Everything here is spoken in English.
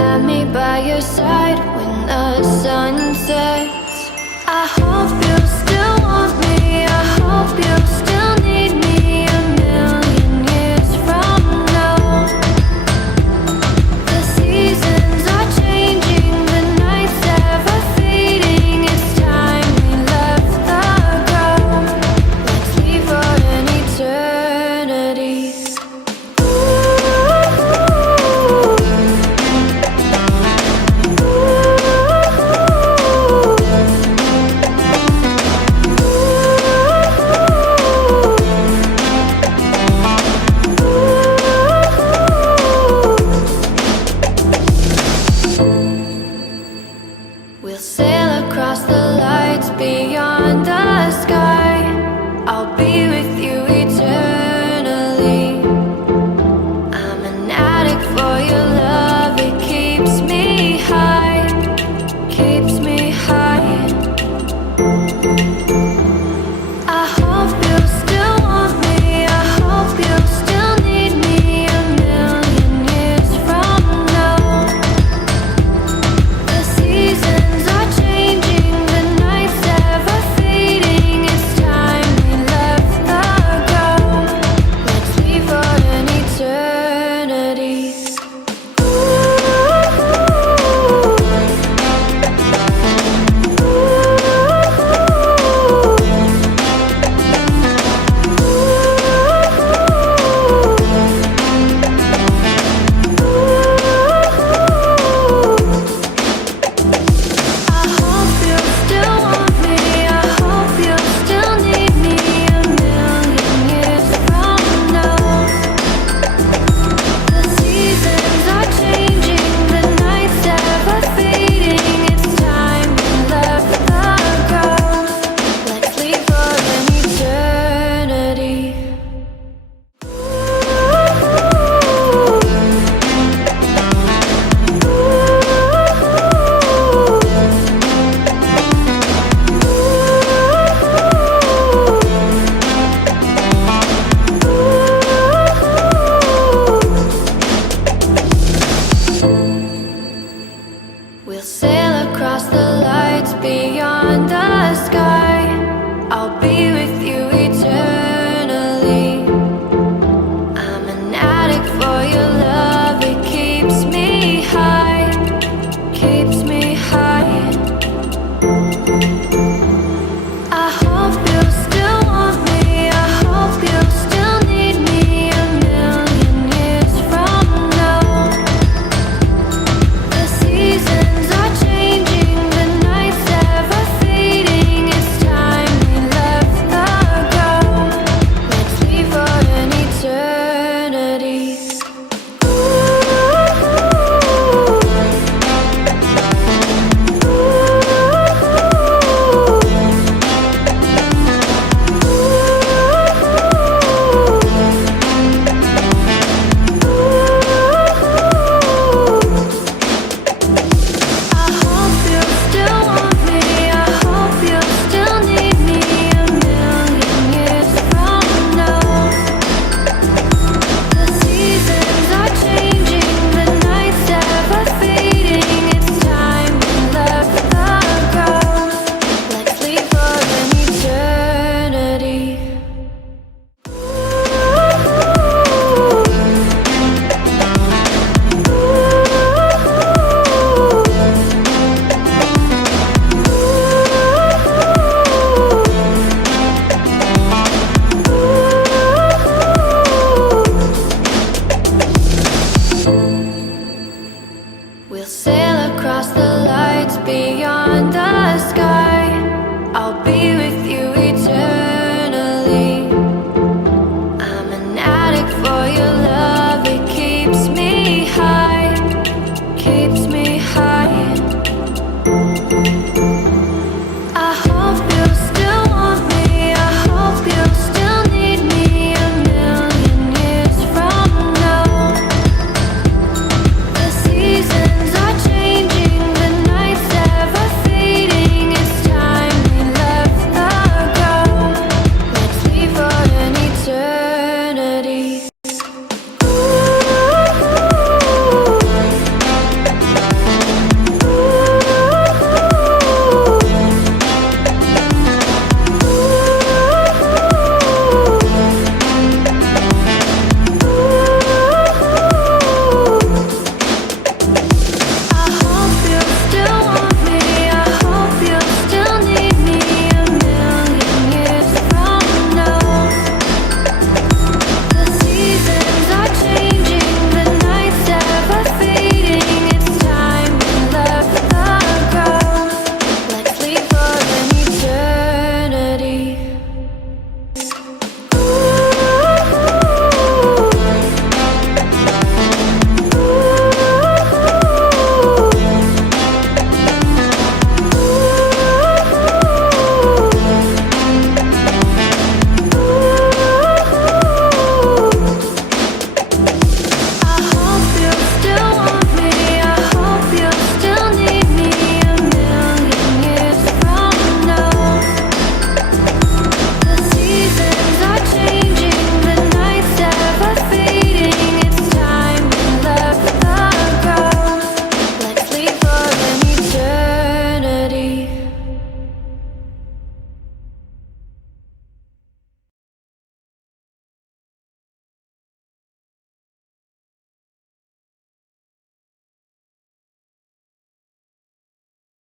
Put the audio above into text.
have me by your side when the sun sets. I hope you still want me, I hope you still need me a million years from now. The seasons are changing, the nights ever fading. It's time we left the ground. Let's leave for an eternity. We'll sail across the lights beyond the sky. I'll be with you eternally. I'm an addict for your love, it keeps me high, keeps me high. I hope you still want me, I hope you still need me a million years from now. The seasons are changing, the nights ever fading. It's time we left the ground. Let's leave for an eternity. I hope you still want me, I hope you still need me a million years from now. The seasons are changing, the nights ever fading. It's time we left the ground. Let's leave for an eternity. We'll sail across the lights beyond the sky. I'll be with you eternally. I'm an addict for your love, it keeps me high, keeps me high. I hope you still want me, I hope you still need me a million years from now. The seasons are changing, the nights ever fading. It's time we left the ground. Let's leave for an eternity. I hope you still want me, I hope you still need me a million years from now. The seasons are changing, the nights ever fading. It's time we left the ground. Let's leave for an eternity. We'll sail across the lights beyond the sky. I'll be with you eternally. I'm an addict for your